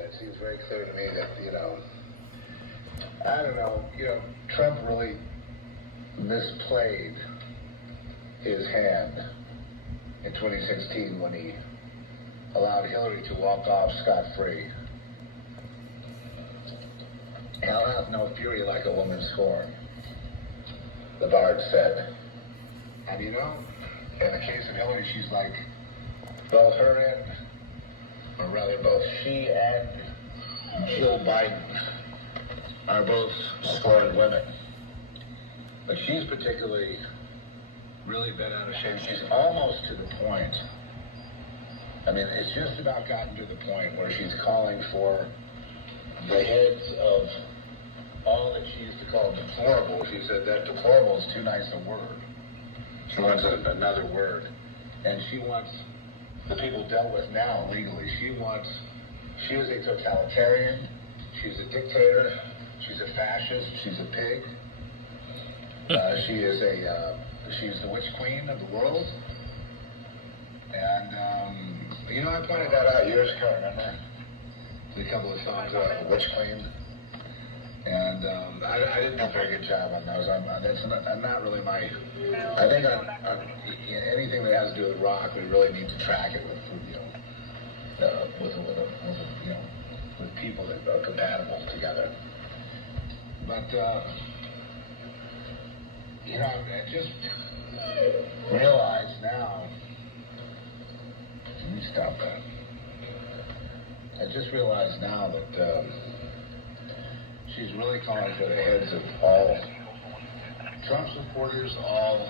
it seems very clear to me that, I don't know, Trump really misplayed his hand in 2016 when he allowed Hillary to walk off scot-free. Hell hath no fury like a woman scorned, the bard said. And in the case of Hillary, she's like both her and, or rather both she and Jill Biden are both scorned women. But she's particularly really been out of shape. She's almost to the point. I mean, it's just about gotten to the point where she's calling for the heads of all that she used to call deplorable. She said that deplorable is too nice a word. She wants another word. And she wants the people dealt with now legally. She is a totalitarian. She's a dictator. She's a fascist. She's a pig. She's the witch queen of the world. And, I pointed that out years ago, remember? A couple of songs about the witch queen. And I didn't do a very good job on those. I'm not really my... I think on anything that has to do with rock, we really need to track it with people that are compatible together. But, I just realized now... Let me stop that. I just realized now that she's really calling for the heads of all Trump supporters, all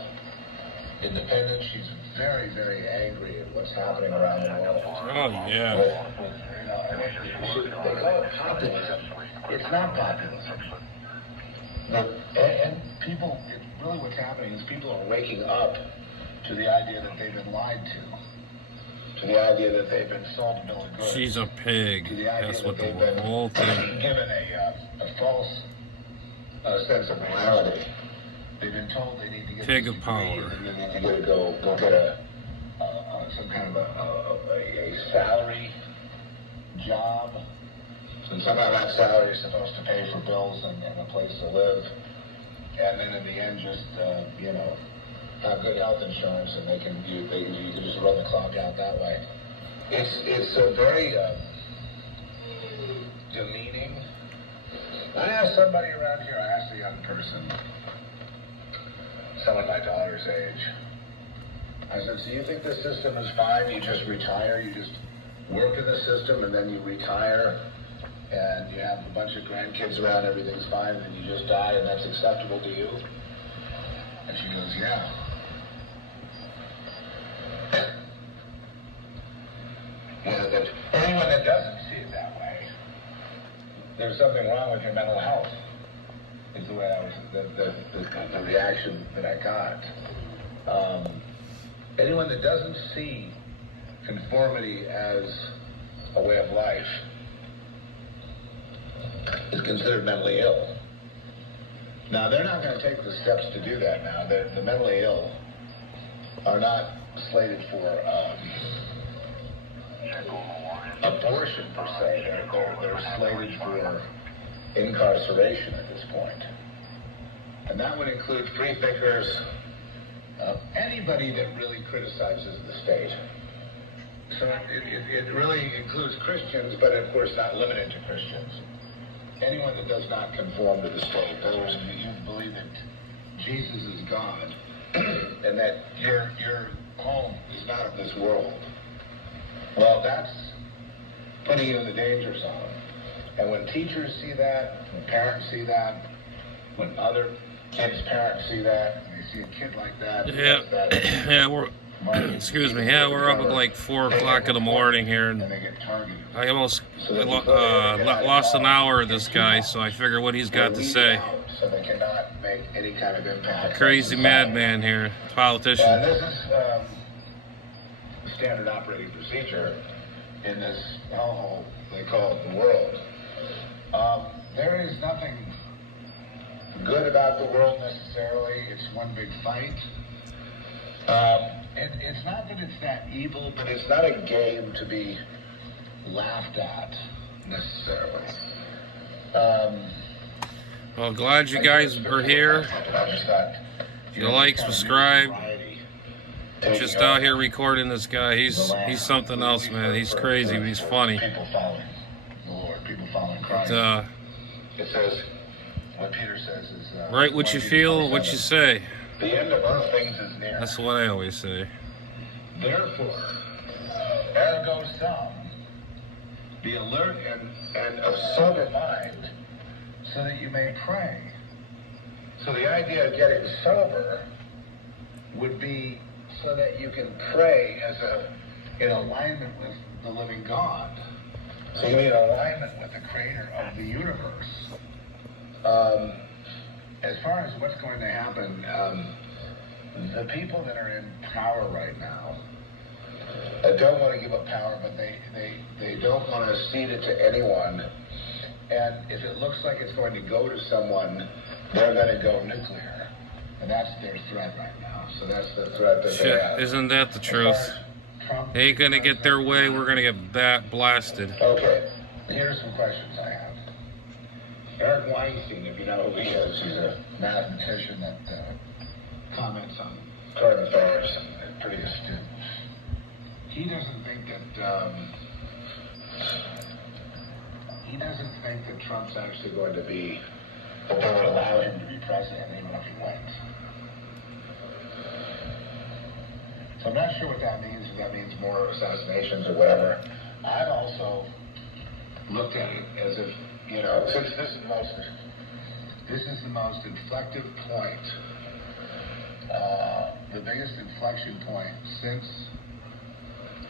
independents. She's very, very angry at what's happening around the world. Oh, yeah. They call it populism. It's not populism. And people, really what's happening is people are waking up to the idea that they've been lied to the idea that they've been sold a bill of goods. She's a pig. That's what the whole thing. Given a false sense of morality. They've been told they need to get pig of power. They need to go get some kind of a salary job. And somehow that salary is supposed to pay for bills and a place to live. And then in the end, just have good health insurance, and you can just run the clock out that way. It's a very demeaning. I asked somebody around here. I asked a young person, someone my daughter's age. I said, "So you think the system is fine? You just retire. You just work in the system, and then you retire, and you have a bunch of grandkids around. Everything's fine, and then you just die, and that's acceptable to you?" And she goes, "Yeah." That anyone that doesn't see it that way, there's something wrong with your mental health, is the way I was, the reaction that I got. Anyone that doesn't see conformity as a way of life is considered mentally ill. Now, they're not going to take the steps to do that now. The mentally ill are not slated for abortion, per se. They're slated for incarceration at this point. And that would include free thinkers, anybody that really criticizes the state. So it really includes Christians, but of course not limited to Christians. Anyone that does not conform to the state. In other words, if you believe that Jesus is God, and that your home is not of this world, well, that's putting you in the danger zone. And when teachers see that, when parents see that, when other kids' parents see that, and they see a kid like that, we're up at like 4 o'clock in the morning here, and I almost lost an hour of this guy, so I figure what he's got to say. So they cannot make any kind of impact. Crazy madman here, politician. And this is standard operating procedure in this hellhole they call it the world. There is nothing good about the world necessarily. It's one big fight. It's not that it's that evil, but it's not a game to be laughed at necessarily. Well, glad you guys are here. If you like, subscribe. Just out here recording this guy. He's something else, man. He's crazy, but he's funny. People following the Lord, people following Christ. It says, what Peter says is, write what you feel, what you say. the end of all things is near. That's what I always say. Therefore, ergo sum, be alert and of sober mind, so that you may pray. So the idea of getting sober would be so that you can pray in alignment with the living God. So you need alignment with the creator of the universe. As far as what's going to happen, the people that are in power right now don't want to give up power, but they don't want to cede it to anyone. And if it looks like it's going to go to someone, they're going to go nuclear. And that's their threat right now. So that's the threat that they have. Isn't that the truth? They ain't gonna get their way, we're gonna get blasted. Okay, here's some questions I have. Eric Weinstein, if you know who he is, he's a mathematician that comments on current affairs and pretty astute. He doesn't think that Trump's actually going to be, that they would allow him to be president even if he wins. So I'm not sure what that means, if that means more assassinations or whatever. I've also looked at it as if, since this is the most inflective point, the biggest inflection point since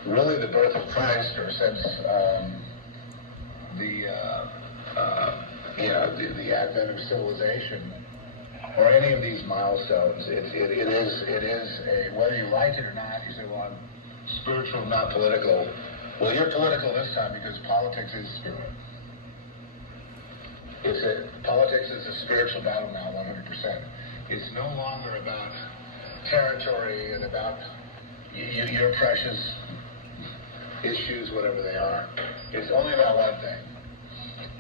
really the birth of Christ, or since the advent of civilization, or any of these milestones. It is a, whether you like it or not, you say, well, I'm spiritual, not political. Well, you're political this time because politics is spirit. Politics is a spiritual battle now, 100%. It's no longer about territory and about your precious issues, whatever they are. It's only about one thing,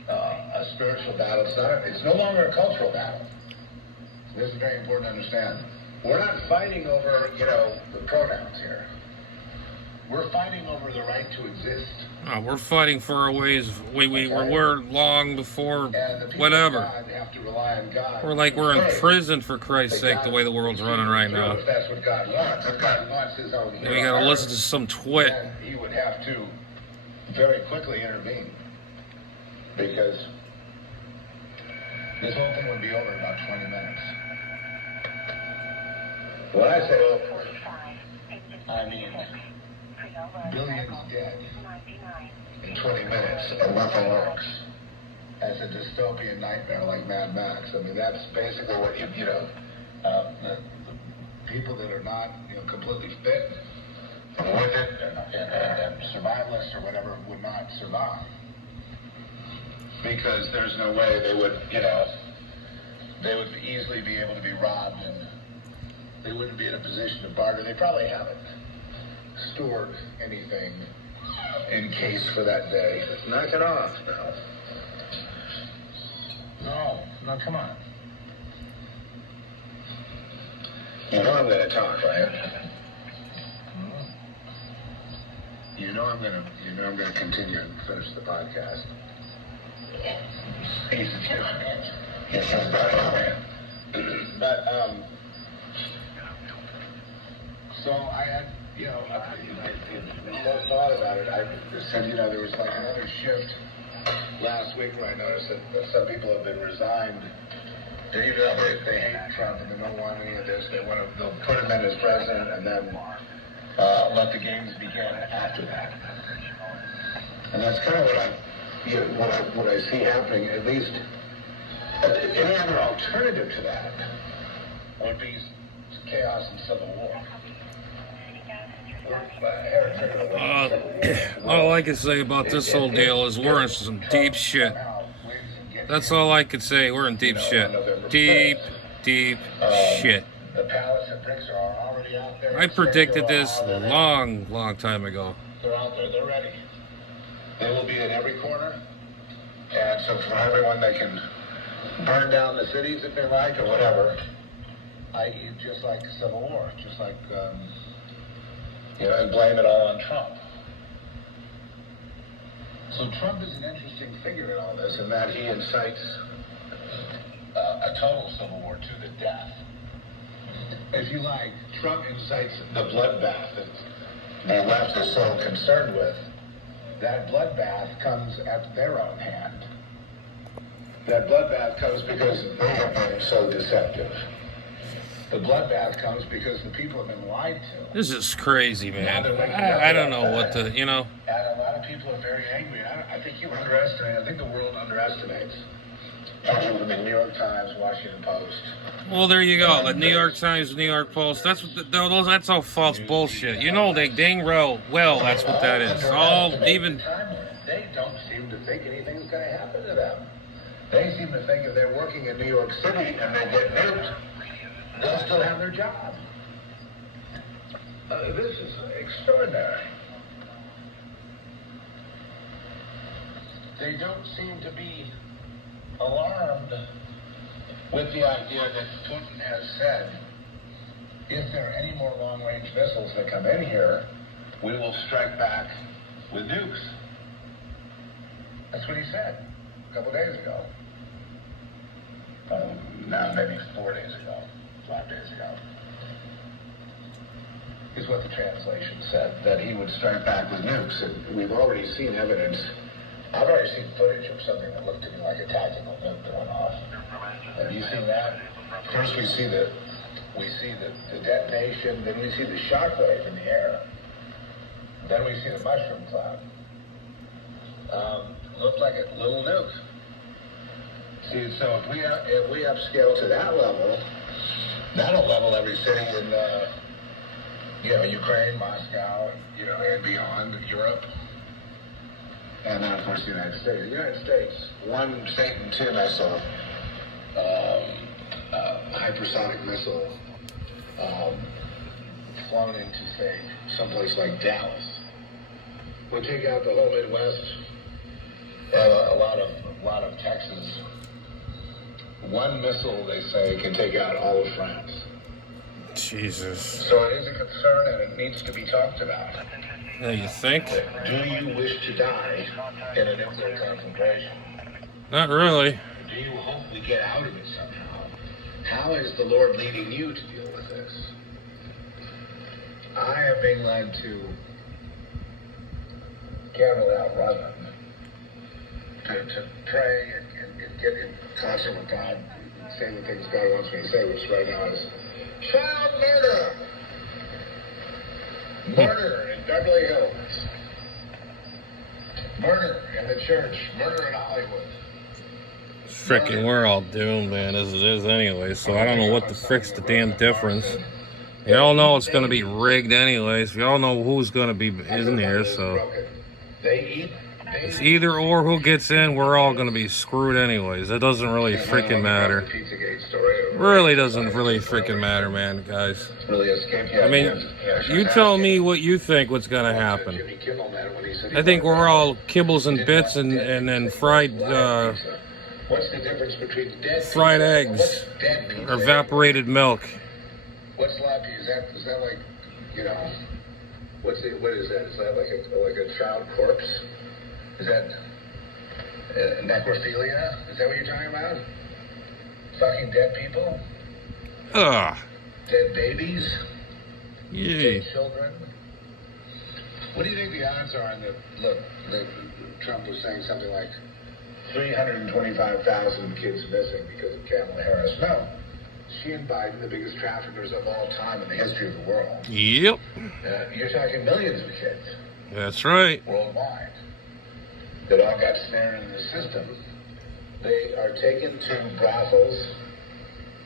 a spiritual battle. It's no longer a cultural battle. This is very important to understand. We're not fighting over, the pronouns here. We're fighting over the right to exist. We're fighting for our ways. We're long before whatever. Have to rely on God. We're in prison, for Christ's sake, the way the world's running right now. If that's what God wants. If God wants his own And we gotta listen to some twit. He would have to very quickly intervene. Because this whole thing would be over in about 20 minutes. When I say over, I mean billions dead in 20 minutes and nothing works. As a dystopian nightmare like Mad Max. I mean, that's basically what the people that are not completely fit with it and survivalists or whatever would not survive. Because there's no way they would, they would easily be able to be robbed, and they wouldn't be in a position to barter. They probably haven't stored anything in case for that day. Knock it off now. No, come on. You know I'm going to talk, right? You know I'm going to continue and finish the podcast. He's but so I had, I thought about it. I said, there was like another shift last week where I noticed that some people have been resigned. They hate Trump and they don't want any of this. They'll put him in as president and then let the games begin after that. And that's kind of what I see happening. At least any other alternative to that would be chaos and civil war. All I can say about this whole deal is we're in some deep shit. That's all I could say. We're in deep shit. Deep shit. I predicted this a long time ago. They're out there. They're ready. They will be in every corner. And so for everyone, they can burn down the cities if they like or whatever, i.e. just like Civil War, just like, and blame it all on Trump. So Trump is an interesting figure in all this in that he incites a total civil war to the death. If you like, Trump incites the bloodbath that the left is so concerned with. That bloodbath comes at their own hand. That bloodbath comes because they have been so deceptive. The bloodbath comes because the people have been lied to. This is crazy, man. I don't know what to, And a lot of people are very angry. I think I think the world underestimates people from the New York Times, Washington Post. Well, there you go. The New York Times, the New York Post. That's what that's all false bullshit. You know, they dang well that's what that is. They don't seem to think anything's going to happen to them. They seem to think if they're working in New York City and they get nuked, they'll still have their job. This is extraordinary. They don't seem to be alarmed with the idea that Putin has said, if there are any more long-range missiles that come in here, we will strike back with nukes. That's what he said a couple days ago. Now maybe 4 days ago, 5 days ago, is what the translation said, that he would strike back with nukes. And we've already seen evidence. I've already seen footage of something that looked to me like a tactical nuke going off. Have you seen that? First we see the detonation, then we see the shockwave in the air. Then we see the mushroom cloud. Looked like a little nuke. See, so if we upscale to that level, that'll level every city in Ukraine, Moscow, and beyond, Europe. And then, of course, the United States. The United States, one Satan II missile, hypersonic missile, flown into, say, someplace like Dallas, would take out the whole Midwest and a lot of Texas. One missile, they say, can take out all of France. Jesus. So it is a concern, and it needs to be talked about. Yeah, you think? Do you wish to die in a nuclear conflagration? Not really. Do you hope we get out of it somehow? How is the Lord leading you to deal with this? I am being led to Carol out Rutland to pray and get in concert with God, say the things God wants me to say, which right now is child murder. Murder in Beverly Hills. Murder in the church. Murder in Hollywood. Frickin', we're all doomed, man, as it is anyway, so I don't know what the frick's the damn difference. You all know it's going to be rigged anyways. We all know who's going to be in there, so it's either or who gets in. We're all going to be screwed anyways. That doesn't really freaking matter. Really doesn't really freaking matter, man, guys. I mean, you tell me what you think what's going to happen. I think we're all kibbles and bits and then fried fried eggs or evaporated milk. What's lappy? Is that like, what is that? Is that like a child corpse? Is that necrophilia? Is that what you're talking about? Fucking dead people? Ugh. Dead babies? Yay. Dead children? What do you think the odds are on Trump was saying something like 325,000 kids missing because of Kamala Harris? No. She and Biden, the biggest traffickers of all time in the history of the world. Yep. You're talking millions of kids. That's right. Worldwide. That all got snared in the system. They are taken to brothels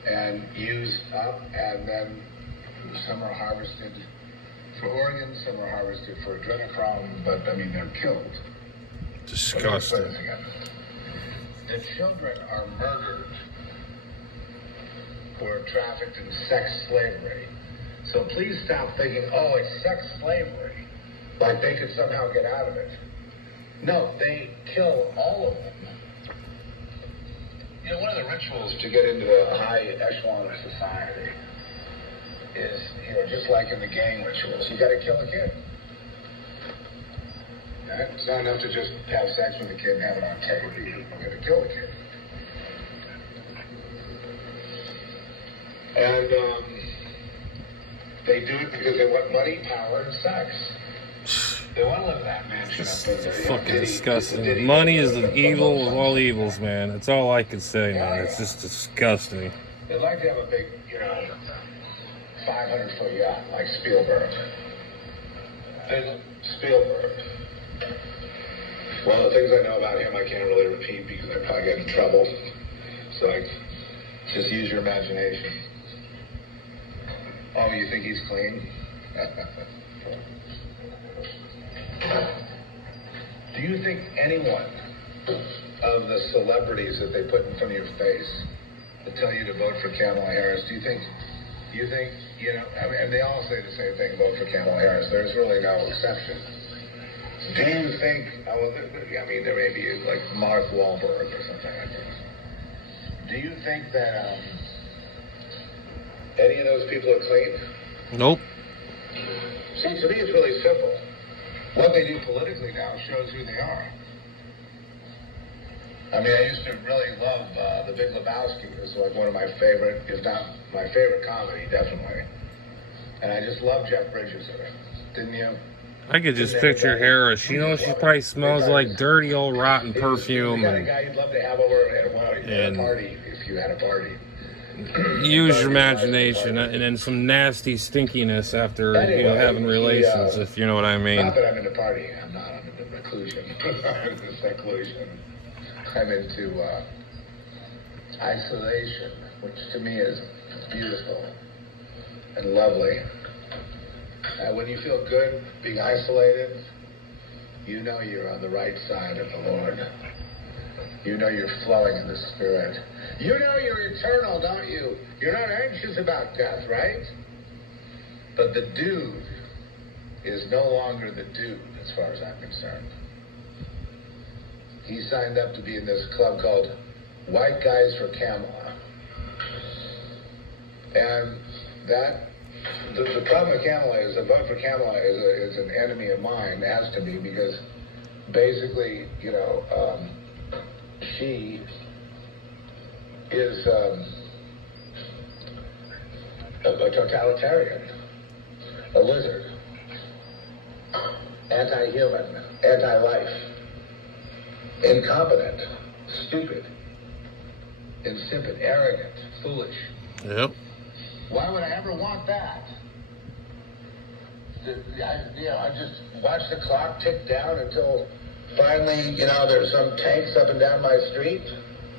and used up, and then some are harvested for organs, some are harvested for adrenochrome, but they're killed. Disgusting. The children are murdered or trafficked in sex slavery. So please stop thinking, oh, it's sex slavery, like they could somehow get out of it. No, they kill all of them You know, one of the rituals to get into the high echelon of society is, you know, just like in the gang rituals, you got to kill a kid. Right? It's not enough to just have sex with a kid and have it on tape. You got to kill the kid. And they do it because they want money, power, and sex. They want to live that mansion. It's fucking disgusting. Money is the evil of all evils, man. That's all I can say, man. It's just disgusting. They'd like to have a big, you know, 500-foot yacht like Spielberg. And Spielberg. Well, the things I know about him I can't really repeat because I'd probably get in trouble. So just use your imagination. Oh, you think he's clean? Do you think anyone of the celebrities that they put in front of your face that tell you to vote for Kamala Harris, do you think, you know, I mean, and they all say the same thing, vote for Kamala Harris. There's really no exception. Do you think, I mean, there may be like Mark Wahlberg or something like that. Do you think that any of those people are clean? Nope. See, to me it's really simple. What they do politically now shows who they are. I mean, I used to really love The Big Lebowski. It was like one of my favorite, if not my favorite comedy, definitely. And I just love Jeff Bridges in it. Didn't you? I could just picture Harris. You know, she probably smells like dirty old rotten perfume. The kind of guy you'd love to have over at a party if you had a party. Use your imagination, and then some nasty stinkiness after you know, having relations, if you know what I mean. Not that I'm into partying. I'm not. I'm into reclusion. I'm into seclusion. I'm into isolation, which to me is beautiful and lovely. When you feel good being isolated, you know you're on the right side of the Lord. You know you're flowing in the Spirit. You know you're eternal, don't you? You're not anxious about death, right? But the dude is no longer the dude, as far as I'm concerned. He signed up to be in this club called White Guys for Kamala. And that, the problem with Kamala is, the vote for Kamala is an enemy of mine, has to be, because basically, you know, she is a totalitarian, a lizard, anti-human, anti-life, incompetent, stupid, insipid, arrogant, foolish. Yep. Why would I ever want that? I just watch the clock tick down until finally, you know, there's some tanks up and down my street.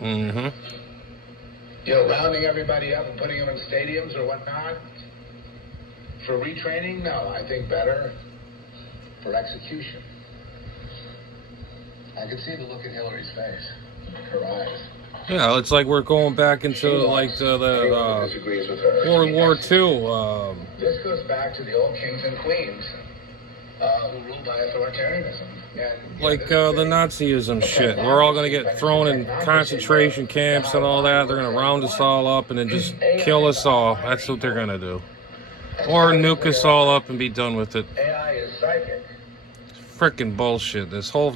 Mm-hmm. You know, rounding everybody up and putting them in stadiums or whatnot. For retraining, no, I think better for execution. I could see the look in Hillary's face, her eyes. Yeah, it's like we're going back into like the World War II. This goes back to the old kings and queens who ruled by authoritarianism. Like the Nazism shit. We're all gonna get thrown in concentration camps and all that. They're gonna round us all up and then just kill us all. That's what they're gonna do. Or nuke us all up and be done with it. AI is psychic. Freaking bullshit. This whole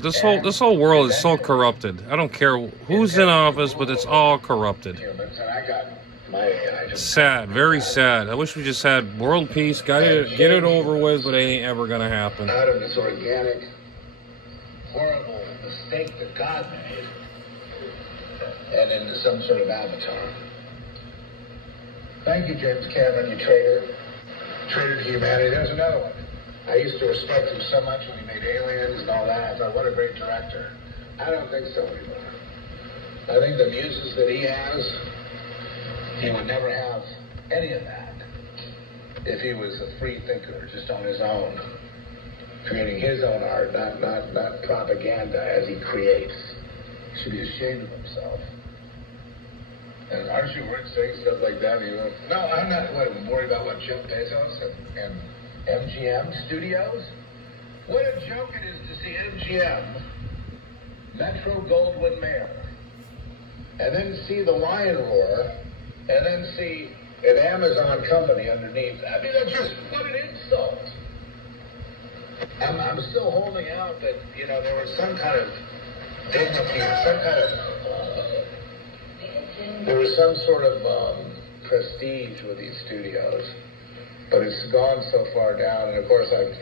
world is so corrupted. I don't care who's in office, but it's all corrupted. Sad, very sad. I wish we just had world peace. Get it over with, but it ain't ever gonna happen. Out of this organic, horrible mistake that God made, and into some sort of avatar. Thank you, James Cameron, you traitor. Traitor to humanity. There's another one. I used to respect him so much when he made Aliens and all that. I thought, what a great director. I don't think so anymore. I think the muses that he has, he would never have any of that if he was a free thinker, just on his own, creating his own art, not propaganda as he creates. He should be ashamed of himself. And aren't you worried saying stuff like that? You know, no, I'm not. What, I'm worried about what, Jeff Bezos and MGM Studios? What a joke it is to see MGM, Metro Goldwyn Mayer, and then see the lion roar, and then see an Amazon company underneath. I mean, that's just what an insult. I'm still holding out that, you know, there was some kind of dignity, there was some sort of prestige with these studios, but it's gone so far down. And of course, I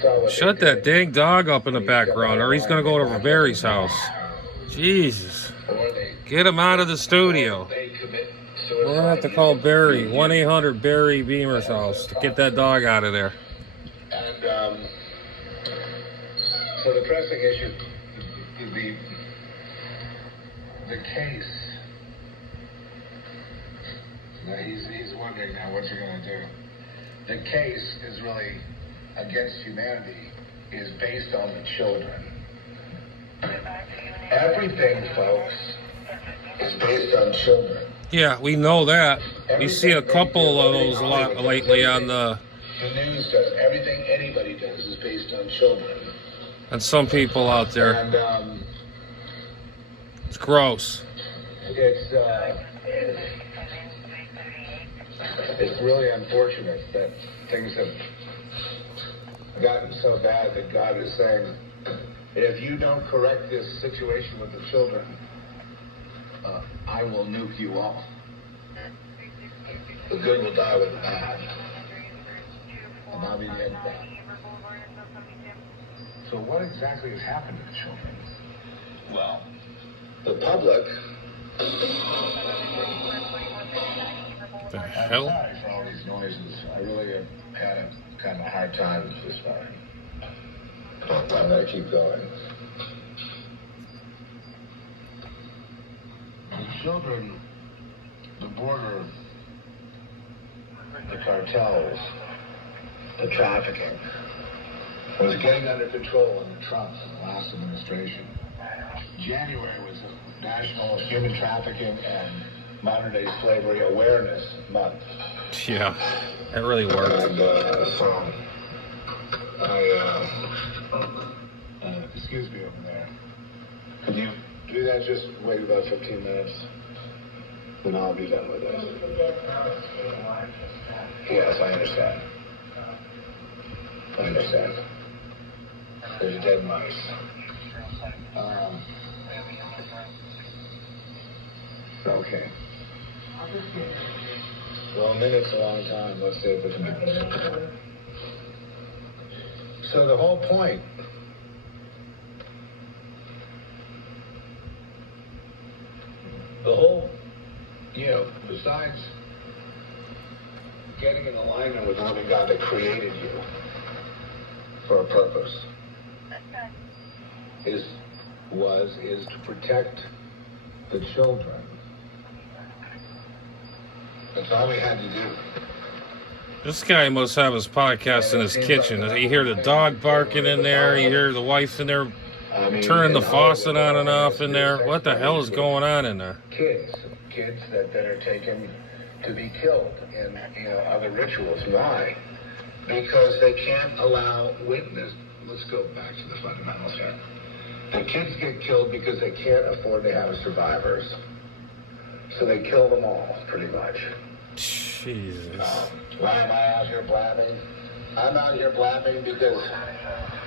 saw what. Shut that dang dog up in the background, or he's gonna go to Barry's house. Jesus, get him out of the studio. We're gonna have to call Barry, 1-800-BARRY Beamer's house, to get that dog out of there. And so the pressing issue, the case. Now he's wondering now what's he going to do. The case is really against humanity, is based on the children. Everything, folks, is based on children. Yeah, we know that. We see a couple of those a lot lately on the news does. Everything anybody does is based on children. And some people out there. And it's gross. It's really unfortunate that things have gotten so bad that God is saying, if you don't correct this situation with the children, I will nuke you all. The good will die with the bad. And I'll be the end of that. So what exactly has happened to the children? Well, the public. The hell? I'm sorry for all these noises. I really have had a kind of hard time this morning. I'm gonna keep going. The children, the border, the cartels, the trafficking was getting under control under Trump in the last administration. January was a National Human Trafficking and Modern Day Slavery Awareness Month. Yeah, it really worked. And so excuse me over there. Can you do that? Just wait about 15 minutes, then I'll be done with this. Yes, I understand. I understand. There's dead mice. Okay. Well, a minute's a long time. Let's say it's minutes. So the whole point besides getting in alignment with the living God that created you for a purpose, is to protect the children. That's all we had to do. This guy must have his podcast in his kitchen. You hear the dog barking in there. You hear the wife in there turning the faucet on and off in there. What the hell is going on in there? Kids that are taken to be killed in other rituals. Why? Because they can't allow witness. Let's go back to the fundamentals here. The kids get killed because they can't afford to have survivors. So they kill them all, pretty much. Jesus. Why am I out here blabbing? I'm out here blabbing because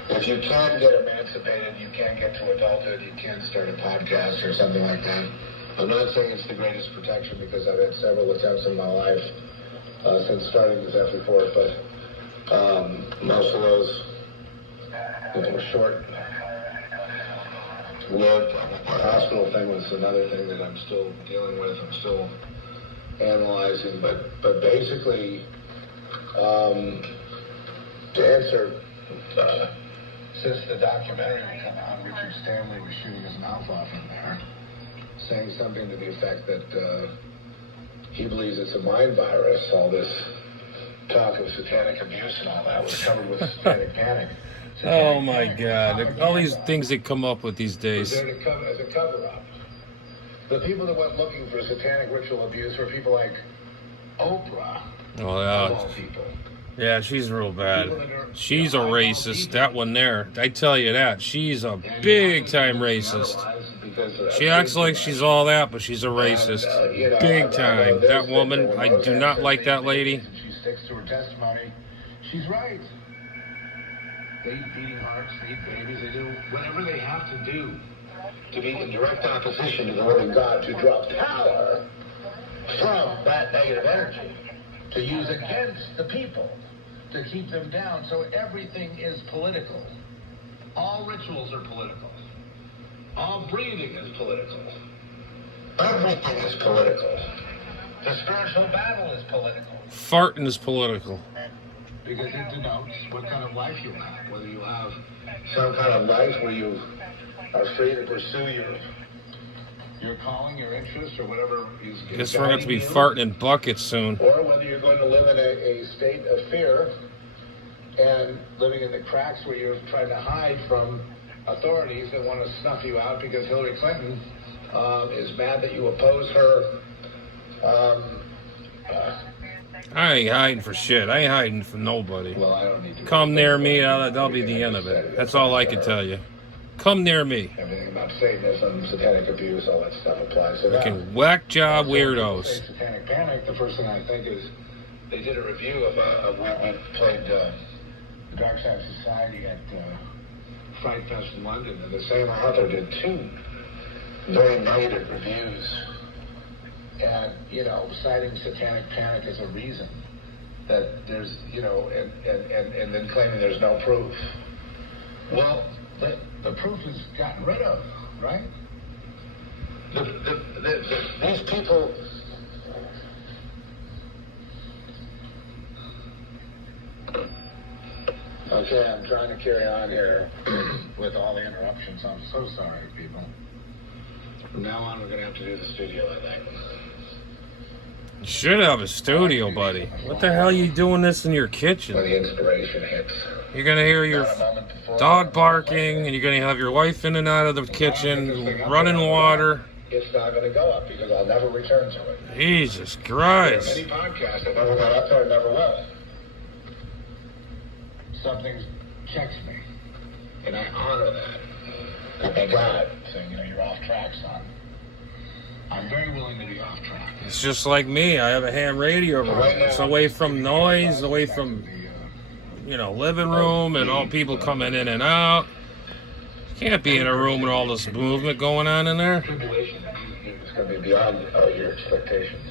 if you can get emancipated, you can get to adulthood, you can start a podcast or something like that. I'm not saying it's the greatest protection because I've had several attempts in my life since starting this effort for it, but most of those were short-lived. The hospital thing was another thing that I'm still dealing with. I'm still analyzing, but basically, to answer, since the documentary would come out, Richard Stanley was shooting his mouth off in there, saying something to the effect that he believes it's a mind virus. All this talk of satanic abuse and all that was covered with satanic panic. Oh my God! All these things that come up with these days. As a cover-up. The people that went looking for satanic ritual abuse were people like Oprah. Oh yeah. People. Yeah, she's real bad. She's a racist. That one there. I tell you that. She's a big-time racist. because She acts like she's all that, but she's a racist. Big time. That woman, I do not like that lady. She sticks to her testimony. She's right. They eat beating hearts, they eat babies, they do whatever they have to do to be in direct opposition to the Word of God, to draw power from that negative energy, to use against the people, to keep them down. So everything is political. All rituals are political. All breathing is political. Everything is political. The spiritual battle is political. Farting is political. Because it denotes what kind of life you have. Whether you have some kind of life where you are free to pursue your calling, your interests, or whatever is Guess we're going to be farting in buckets soon. or whether you're going to live in a state of fear and living in the cracks where you're trying to hide from authorities that want to snuff you out because Hillary Clinton is mad that you oppose her. I ain't hiding for shit. I ain't hiding from nobody. Well, I don't need to Come near me, that'll be the end of it. That's all I can tell you. Come near me. Everything about Satanism, satanic abuse, all that stuff applies to that. Fucking whack job When people weirdos. say Satanic Panic, the first thing I think is they did a review of when we played the Dark Side of Society at Fright Fest in London, and the same author did 2 very negative reviews. And, citing Satanic Panic as a reason that there's, and then claiming there's no proof. Well, the proof is gotten rid of, right? These people. Okay, I'm trying to carry on here with all the interruptions. I'm so sorry, people. From now on, we're going to have to do the studio, I think. You should have a studio, buddy. What the hell are you doing this in your When kitchen? the inspiration hits. You're going to hear your dog barking, and you're going to have your wife in and out of the kitchen, running water. It's not going to go up because I'll never return to it. Jesus There are many Christ. podcasts that never got up there and never will. Something checks me, and I honor that. And thank God, saying, you're off track, son. I'm very willing to be off track. It's just like me. I have a ham radio room. It's away from noise, away from, living room and all people coming in and out. You can't be in a room with all this movement going on in there. Tribulation is going to be beyond your expectations.